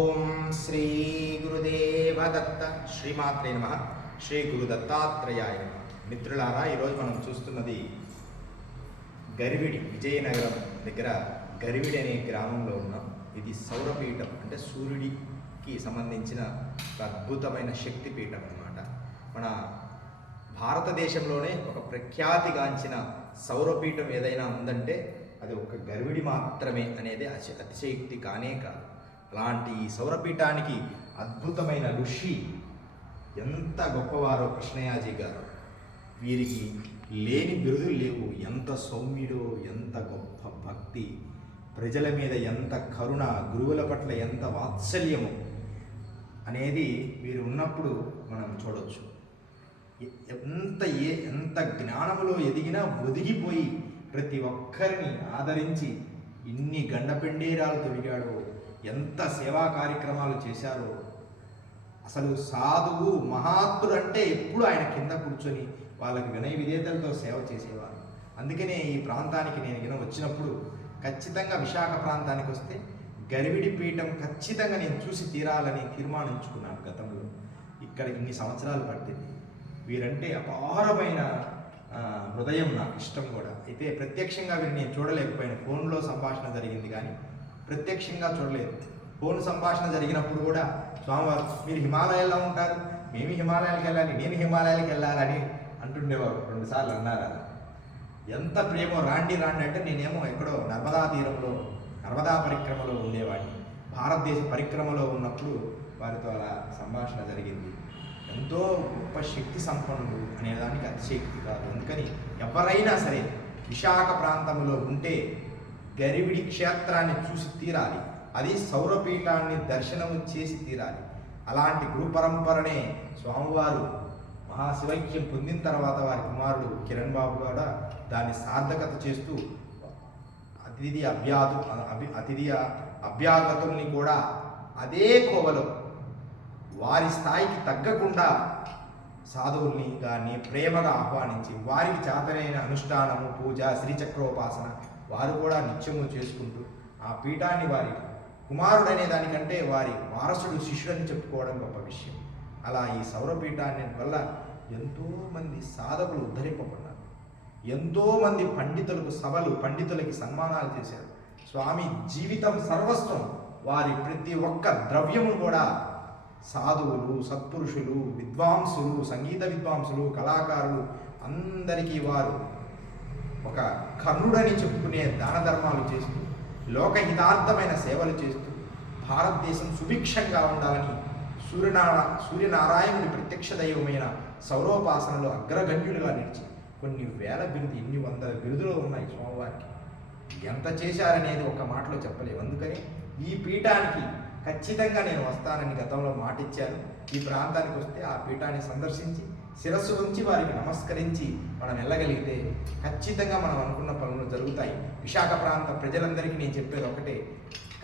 ఓం శ్రీ గురుదేవ దత్త శ్రీమాత్రే నమః. శ్రీ గురు దత్తాత్రేయాయ నమః. మిత్రులారా, ఈరోజు మనం చూస్తున్నది గరివిడి, విజయనగరం దగ్గర గరివిడి అనే గ్రామంలో ఉన్నాం. ఇది సౌరపీఠం, అంటే సూర్యుడికి సంబంధించిన ఒక అద్భుతమైన శక్తిపీఠం అన్నమాట. మన భారతదేశంలోనే ఒక ప్రఖ్యాతిగాంచిన సౌరపీఠం ఏదైనా ఉందంటే అది ఒక గరివిడి మాత్రమే అనేది అతిశయోక్తి కానే కాదు. అలాంటి ఈ సౌరపీఠానికి అద్భుతమైన ఋషి ఎంత గొప్పవారో కృష్ణయాజీ గారు. వీరికి లేని బిరుదులు లేవు. ఎంత సౌమ్యుడో, ఎంత గొప్ప భక్తి, ప్రజల మీద ఎంత కరుణ, గురువుల పట్ల ఎంత వాత్సల్యము అనేది వీరు ఉన్నప్పుడు మనం చూడవచ్చు. ఎంత జ్ఞానములో ఎదిగినా ఒదిగిపోయి ప్రతి ఒక్కరిని ఆదరించి ఇన్ని గండపెండేరాలు తొడిగాడో, ఎంత సేవా కార్యక్రమాలు చేశారో. అసలు సాధువు మహాత్ముడు అంటే ఎప్పుడు ఆయన కింద కూర్చొని వాళ్ళకి వినయ విధేయతలతో సేవ చేసేవారు. అందుకనే ఈ ప్రాంతానికి నేను వచ్చినప్పుడు ఖచ్చితంగా విశాఖ ప్రాంతానికి వస్తే గరివిడి పీఠం ఖచ్చితంగా నేను చూసి తీరాలని తీర్మానించుకున్నాను. గతంలో ఇక్కడ ఇన్ని సంవత్సరాలు పట్టింది. వీరంటే అపారమైన హృదయం, నాకు ఇష్టం కూడా. అయితే ప్రత్యక్షంగా వీరిని నేను చూడలేకపోయాను. ఫోన్లో సంభాషణ జరిగింది కానీ ప్రత్యక్షంగా చూడలేదు. ఫోన్ సంభాషణ జరిగినప్పుడు కూడా స్వామివారు మీరు హిమాలయాల్లో ఉంటారు, మేము హిమాలయాలకు వెళ్ళాలి, నేను హిమాలయాలకు వెళ్ళాలని అంటుండేవారు. 2 సార్లు అన్నారు. అది ఎంత ప్రేమో. రాండి అంటే నేనేమో ఎక్కడో నర్మదా తీరంలో, నర్మదా పరిక్రమలో ఉండేవాడిని. భారతదేశ పరిక్రమలో ఉన్నప్పుడు వారితో అలా సంభాషణ జరిగింది. ఎంతో గొప్ప శక్తి సంపన్నులు అనేదానికి అతిశక్తి కాదు. అందుకని ఎవరైనా సరే విశాఖ ప్రాంతంలో ఉంటే గరివిడి క్షేత్రాన్ని చూసి తీరాలి. అది సౌరపీఠాన్ని దర్శనము చేసి తీరాలి. అలాంటి గురు పరంపరనే స్వామివారు మహాశివైక్యం పొందిన తర్వాత వారి కుమారుడు కిరణ్ బాబు కూడా దాన్ని సార్థకత చేస్తూ అతిథి అభ్యాగతుల్ని కూడా అదే కోవలో వారి స్థాయికి తగ్గకుండా సాధువుల్ని కానీ ప్రేమగా ఆహ్వానించి వారికి చేతనైన అనుష్ఠానము, పూజ, శ్రీచక్రోపాసన వారు కూడా నిత్యము చేసుకుంటూ ఆ పీఠాన్ని వారి కుమారుడనే దానికంటే వారి వారసుడు, శిష్యుడని చెప్పుకోవడం గొప్ప విషయం. అలా ఈ సౌరపీఠాన్ని వల్ల ఎంతోమంది సాధకులు ఉద్ధరింపబడ్డారు. ఎంతోమంది పండితులకి సన్మానాలు చేశారు. స్వామి జీవితం సర్వస్వం. వారి ప్రతి ఒక్క ద్రవ్యము కూడా సాధువులు, సత్పురుషులు, విద్వాంసులు, సంగీత విద్వాంసులు, కళాకారులు అందరికీ వారు ఒక కర్ణుడని చెప్పుకునే దాన ధర్మాలు చేస్తూ, లోకహితార్థమైన సేవలు చేస్తూ, భారతదేశం సుభిక్షంగా ఉండాలని సూర్యనారాయణుడి ప్రత్యక్ష దైవమైన సౌరోపాసనలో అగ్రగణ్యులుగా నిలిచి కొన్ని వేల బిరుదు, ఎన్ని వందల బిరుదులు ఉన్నాయి స్వామివారికి. ఎంత చేశారనేది ఒక మాటలో చెప్పలేము. అందుకని ఈ పీఠానికి ఖచ్చితంగా నేను వస్తానని గతంలో మాటిచ్చాను. ఈ ప్రాంతానికి వస్తే ఆ పీఠాన్ని సందర్శించి శిరస్సు ఉంచి వారికి నమస్కరించి మనం వెళ్ళగలిగితే ఖచ్చితంగా మనం అనుకున్న పనులు జరుగుతాయి. విశాఖ ప్రాంత ప్రజలందరికీ నేను చెప్పేది ఒకటే,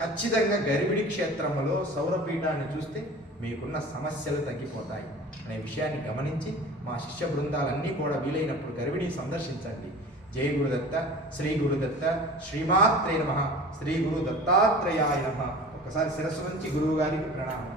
ఖచ్చితంగా గరివిడి క్షేత్రంలో సౌరపీఠాన్ని చూస్తే మీకున్న సమస్యలు తగ్గిపోతాయి అనే విషయాన్ని గమనించి మా శిష్య బృందాలన్నీ కూడా వీలైనప్పుడు గరివిడిని సందర్శించండి. జై గురుదత్త, శ్రీ గురుదత్త, శ్రీమాత్రే నమః, శ్రీ గురు దత్తాత్రేయాయ నమః. ఒకసారి శిరస్సు నుంచి గురువు గారికి ప్రణామం.